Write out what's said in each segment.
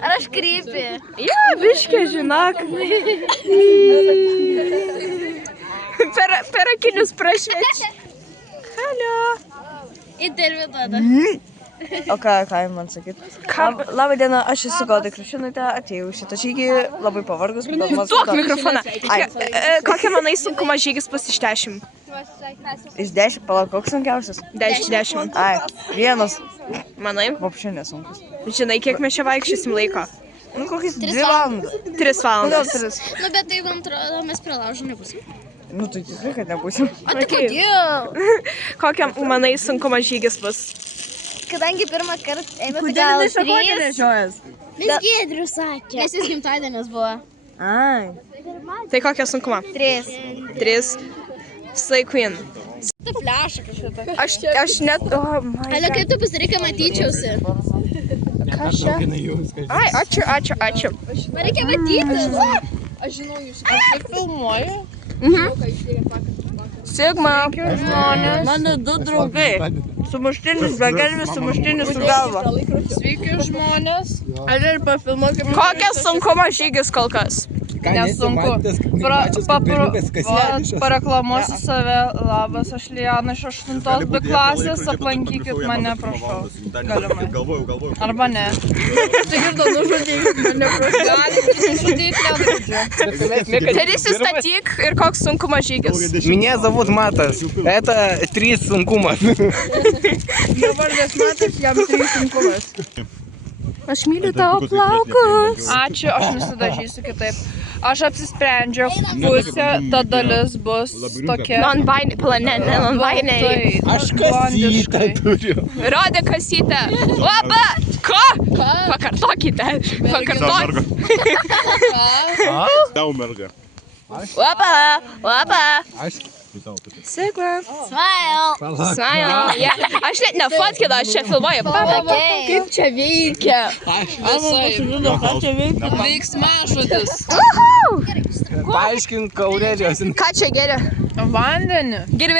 Ar aš krypį? Jo, biškė, žinok. Per akinius prašvečiu. Alio. Interviu tada. O ką man sakyt? Labą dieną, aš esu Goda Krišinaitė, atėjau šitą žygį, labai pavargus. Duok mikrofoną. Kokia manai sunkumo žygis plus iš 10? Iš 10, palauk, koks sunkiausias? 10. Ai, vienas. Manai? Vapšė nesunkus. Žinai, kiek mes čia vaikščiosim laiko? Nu, kokias 2 valandas. 3 valandas. Nu, bet tai, man atrodo, mes pralaužų nebūsim. Nu, tai tikrai, kad nebūsim. O tai kodėl? Kokia manai sunkumo žygis bus? Kadangi pirmą kartą ėmė Kodėl jis šakote nešiojas? Vis Giedrius sakė. Nes jis gimtadienis buvo. Ai. Tai kokia sunkumo? 3. 3. Slay Queen. Tai fliaša kažkada. Aš net... Oh, my Ale God. kaip tu pasidarai, kad matyčiausi? Kas čia? Ai, ačiū. Man reikia matytis. Aš žinau, jūs kažkaip filmuoju. Sigma. Mano 2 draugai. Sumuštinis begalvis, sumuštinis su galva. Sveiki žmonės. Aš ir pafilmuoju, Kokias sunkumo žygis kol kas? nesunku. Pareklamuosiu save. Labas, aš Lijana iš 8 B klasės. Aplankykit mane, prašau. Galimai. Galvojau. Arba ne. Sigirdo, nužudyk mane, prašau. Galit nužudyk, nedraudžiu. Prisistatyk ir koks sunkumo žygis? Меня зовут Матас. Это 3 sunkumas. Jo vardas Matas, jam 3 sunkumas. Aš myliu tavo plaukus. Ačiū, aš nusidažysiu kitaip. Aš apsisprendžiau, pusė ta dalis bus tokia. Non-binary. Aš kasytę turiu. Rodė kasytę. Opa! Ko? Pakartokite. Tau merga. Opa! Aš. Sigma. Smile. Smile. Yeah. Aš net nefotkinu, aš čia filmuoju. Kaip čia veikia? Veiksmažodis. Paaiškink Aurelijos. Ką čia geria? Vandenį. Geri.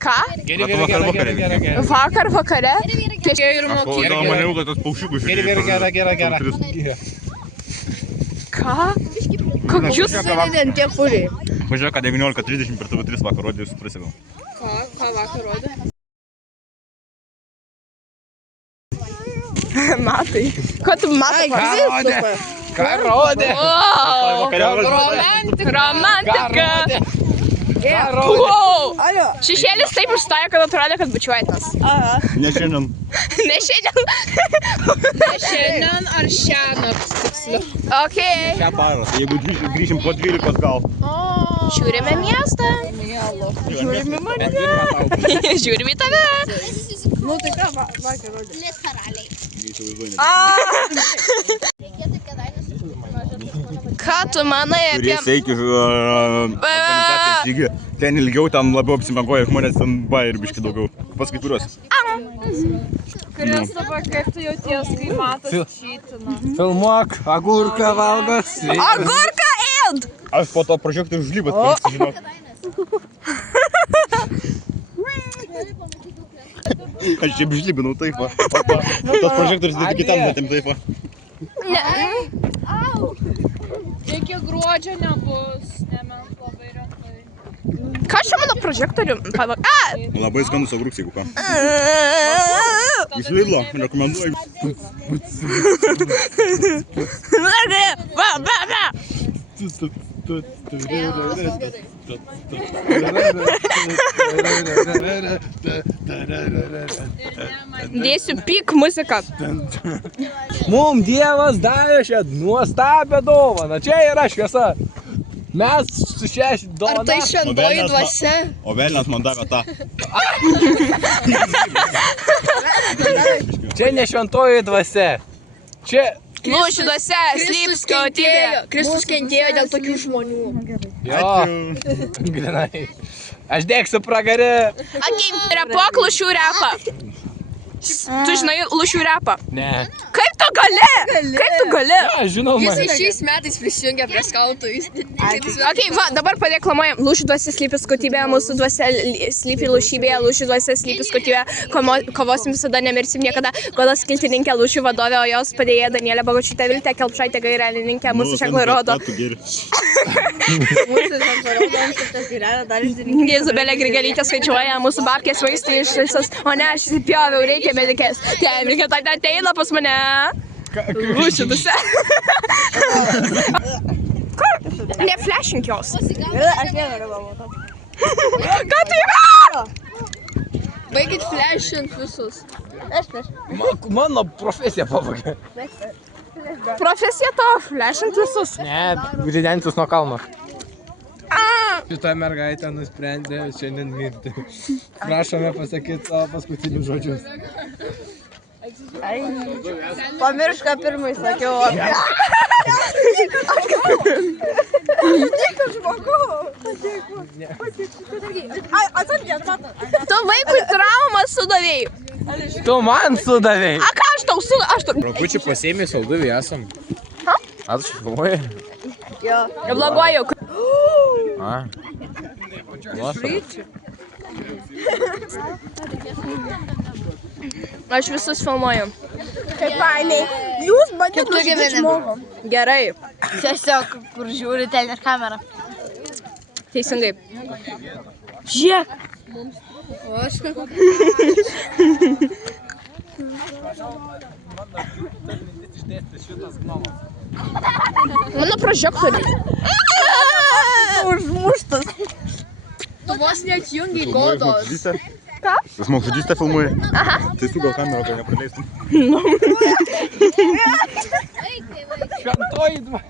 Ką? Vakar vakare? Ir mokykla. Maniau, kad tas paukščiukus Gera. Ką? Kokius? Važiuoju, kad 19:30 per TV3 vakar rodė, jūs suprasi gal. Ką vakar rodė? Matai. Ko tu matai? Ką rodė? Romantika. Wow. Šešėlis taip užstojo, kad atrodė, kad bučiuojatės. Ne šiandien. Ne šiandien. Ne šiandien ar šiąnakt, tiksliau. Ok. Šią parą. Jeigu grįšim po 12 gal. Žiūrime miestą. Žiūrime mane. Žiūrime į tave. Nu tai ką vakar rodė? Lės karaliai. Ką tu manai apie... Turės eiti organizacijos žygį. Ten ilgiau, tam labiau apsimiegoja žmonės, ten ir biški daugiau. Pas kai kuriuos. Kristofa, kaip tu jauties, kai Matas čytina? Filmuok, agurką valgos. Agurką ėd! Aš po to prožektorių žlybas, žinok. Aš čia žlybinau taip va. Tas prožektorius tai kitam netėm taip va. Iki gruodžio nebus, nebent labai retai. Ką čia mano prožektorių? Labai skanus agurks, jeigu ką. Iš Lidlo, rekomenduoju. Dėsiu pik muziką. Mum Dievas davė šią nuostabią dovaną. Čia yra šviesa. Mes su šia dovana... Ar tai šventoji dvasia? O velnias man davė tą. Čia ne šventoji dvasia. Čia... Lūšinuose slypi skautybė. Kristus kentėjo dėl tokių žmonių. Jo, grinai. Aš dėksiu pragare. Repuok lūšių repą. Tu žinai lūšių repą? Ne. Kaip tu gali? Kaip tu gali? Aš žinau, man. Jisai šiais metais prisijungia prie skautų. Ok, va, dabar padeklamuojam. Lūšių dvasia slypi skutybėje, mūsų dvasia slypi lūšybėje, lūšių dvasia slypi skutybėje, kovosim visada, nemirsim niekada. Godas kiltininkė, lūšių vadovė, o jos padėjėja Danielė Bagočiūtė, Viltė Kelpšaitė, gairelininkė, mūsų ženklai rodo. Izabelė Grigelytė skaičiuoja, mūsų babkės vaistų išlisis, o ne, aš įsipjoviau, reikia medikės. Reikia tai ateina pas mane. Lūšių dvasia. Neflashink jos. Aš nenoriu galvoti. Ką tu yra? Baigit flashint visus. Mano profesija pavogė. Profesija to, flashint visus. Ne, ridentis nuo kalno. Šita mergaitė nusprendė šiandien mirti. Prašome pasakyti savo paskutinius žodžius. Pamiršk, ką pirmai sakiau. Tu vaikui traumą sudavėjai. Tu man sudavėjai. A ką aš tau sudavėjai? Rokučiai pasėmė salduvį esam. Ar tu šifruoji? Jo. Bloguoju. A. Aš visus filmuoju. Kaip fainai. Jūs bandėte tu gyveni? Gerai. Tiesiog, kur žiūri ten ir kamera. Teisingai. Žiūrėk. O aš Mano prožektoriai. Užmuštas. tu vos neatjungiai godos. Ką? Žmogžudystę filmuoji? Aha. Tai su gal kamerą, kad nepraleistum. Šventoji dva.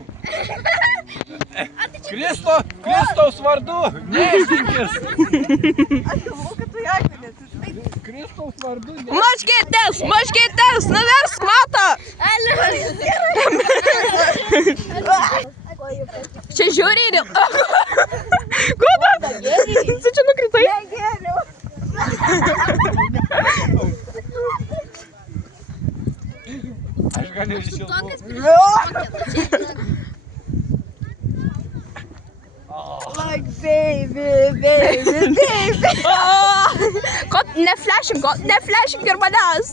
Kristaus vardu, neištinkis. Aš galvoju, kad tu jakvinės. Kristaus vardu, neištinkis. Mažkėtes, nuversk matą. Čia žiūri ir... Goda, tu čia nukritai? Aš galiu iššilti. Like baby. God, neflashink ir manęs.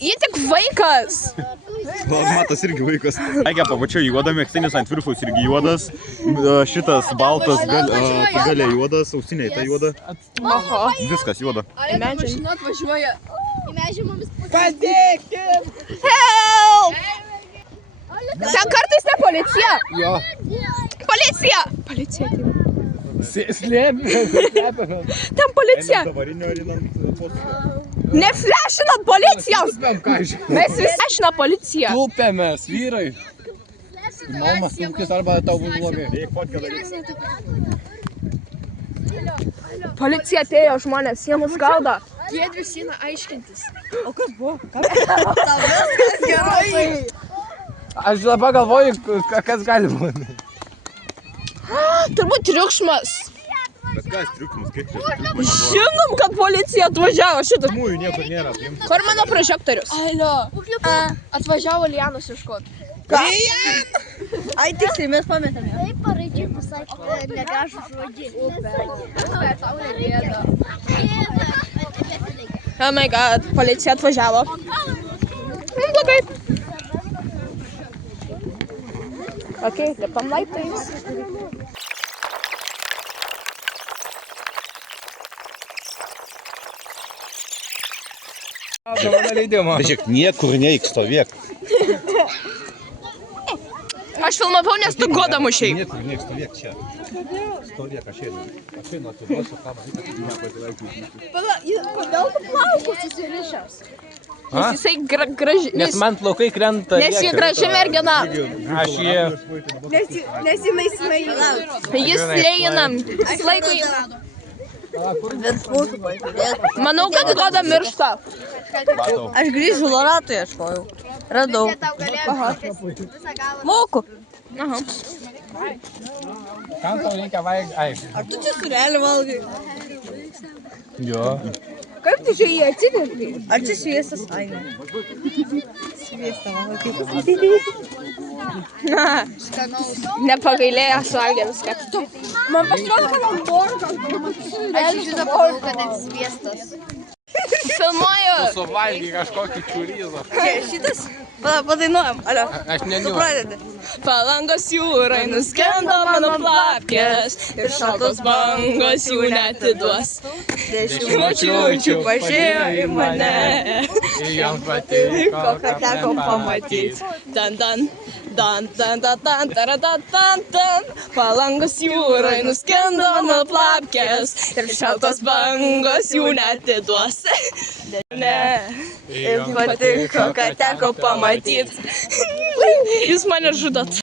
Jie tik vaikas. Matas irgi vaikas. Aigia, pabučiau juodą, mėgstinis ant viršaus irgi juodas. Šitas baltas galė juodas, ausiniai ta juoda. Viskas juoda. Ale mašina atvažiuoja. Įmežė mumis Padėkim! Help! Ten kartais ne policija. Jo. Policija. Policija. Slėpėmės. Ten policija. Davarinio rinant posūkio. Neflashinat policijos. Kažkaip. Mes visi flashina policiją. Tupėmės, vyrai. Mama, sūkis arba tau bus blogai. Reik fotkę daryti. Policija atėjo, žmonės, jie mus gaudo. Giedrius eina aiškintis. Aš dabar galvoju, kas gali būti. Turbūt triukšmas. Bet kas triukšmas, kaip čia? Triukšmas nebuvo. Žinom, kad policija atvažiavo šitą. Mūjų niekur nėra. Aplink. Kur mano prožektorius? Alio. Atvažiavo Lianos iškot. Ai, tiksliai, mes pametėme. Taip, paraidžiai pasakė, negražų žodį. Tau negėda. Oh my god, policija atvažiavo. Blogai. Ok, lipam laiptais. Dovana leidimo. Žiūrėk, niekur neik stovėk. Aš filmavau, nes tu godą mušiai. Niekur neik stovėk čia. Stovėk, aš einu. Aš einu atiduosiu kamerą. Kodėl tu plaukus susirišęs? Nes jisai graži... Nes man plaukai krenta. Nes jį graži mergina. Aš jį... Nes jinai smaila. Jis leinam. Jis laiko jį. Virš mūsų pažiūrėt. Manau, kad goda miršta. Aš grįžu Loratui ieškojau. Radau. Moku. Aha. Kam tau reikia vaig... Ai. Ar tu čia surelį valgai? Jo. Kaip tu čia jį atsidėti? Ar čia sviestas? Ai, ne. Sviestą, mano kaip. Nepagailėjo, suvalgė viską. Man pasirodė, kad man borkas. Aš iš viso pagalvoju, kad tai sviestas. Filmuoju. Suvalgy kažkokį čiurizą. Šitas? Padainuojam, alio. Aš Tu neniu. pradedi. Palangos jūrai nuskendo mano plapkės ir šaltos bangos jų netiduos. Dešimtmečių pažiūrėjo į mane. Ir jam patiko, Kad teko pamatyti. Dan, dan, dan, dan, dan, dan, dan, dan, dan, dan. Palangos jūrai nuskendo mano plapkės ir šaltos bangos jų netiduos. Ne. Ir patiko, kad teko pamatyti. Jūs mane žudot.